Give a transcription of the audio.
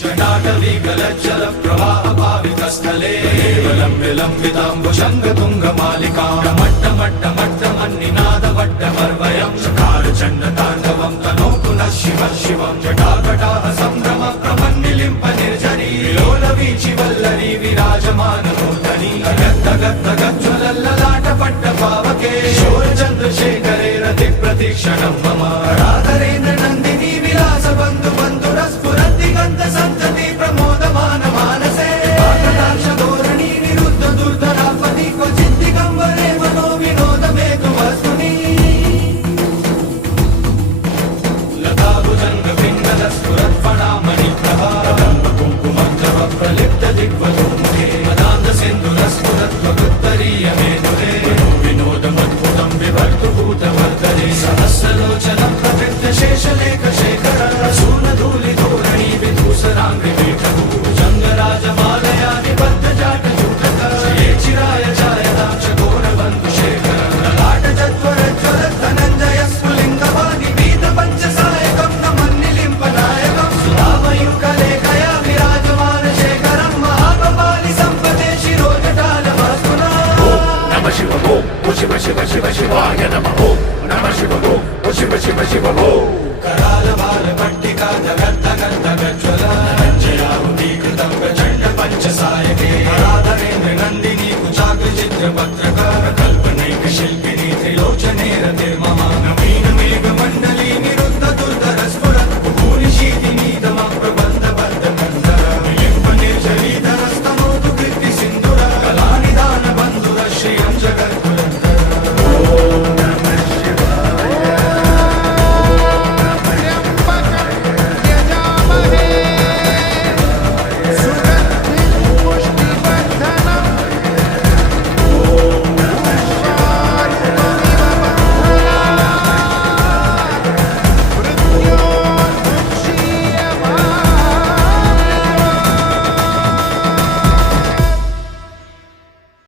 जटाटवीकलज्जल प्रवाह पावितस्थले लम्बिताम्बुजङ्गतुङ्गमालिकां मट्टमट्टमट्टमन्निनादवट्टमर्वयं चकारचण्डताण्डवं तनोतु नः शिवः शिवं जटाकटाः सम्भ्रम प्रमन्निलिम्प निर्झरी विलोलवीचि वल्लरी विराजमानमूर्धनि गद्गद्गज्ज्वलल्ललाटपट्टपावके शूरचन्द्रशेखरे रतिप्रतीक्षणं मम राधरेन्द्र नन्दिनी विलासबन्धु बन्धुरस्फुरद्दिगन्त सन्तति प्रमोदमान मानसे आकटाक्ष धोरणी निरुद्ध दुर्धरापति क्वचित् दिगम्बरे मनो विनोदमेतु वस्तुनि लताभुजङ्ग पिङ्गलस्फुरत्फणामणिप्रभा कुङ्कुमग्रव प्रलिप्त दिग्वधूमुखे मदान्त सिन्धुरस्फुरत्वगुत्तरीयमेधुरे विनोदमद्भुतं विभर्तु भूतवर्धने सहस्रलोचन प्रवृत्त शेषलेख शेखर सूनधूलि धोरणी विधूसराङ्गि पीठभू जङ्गराजमालया निबद्ध जाटजूटक ये चिराय छायदाक्ष घोरबन्धुशेखर ललाटजत्वरज्ज्वल धनञ्जय स्फुलिङ्गवानि पीत पञ्चसायकं नमन्निलिम्पनायकं सुधामयूखलेखया विराजमान शेखरं महाकपालि सम्पदे शिरोजटालवास्तुना नमः शिव शिव शिव शिव शिवाय नमः नमः शिव शिव शिव शिव कराल बाल पट्टिका जगद्दगद्दगज्ज्वल जयाहुतीकृतं प्रचण्ड पञ्चसायके राधरेन्द्र नन्दिनी कुचाग्र चित्रपत्रक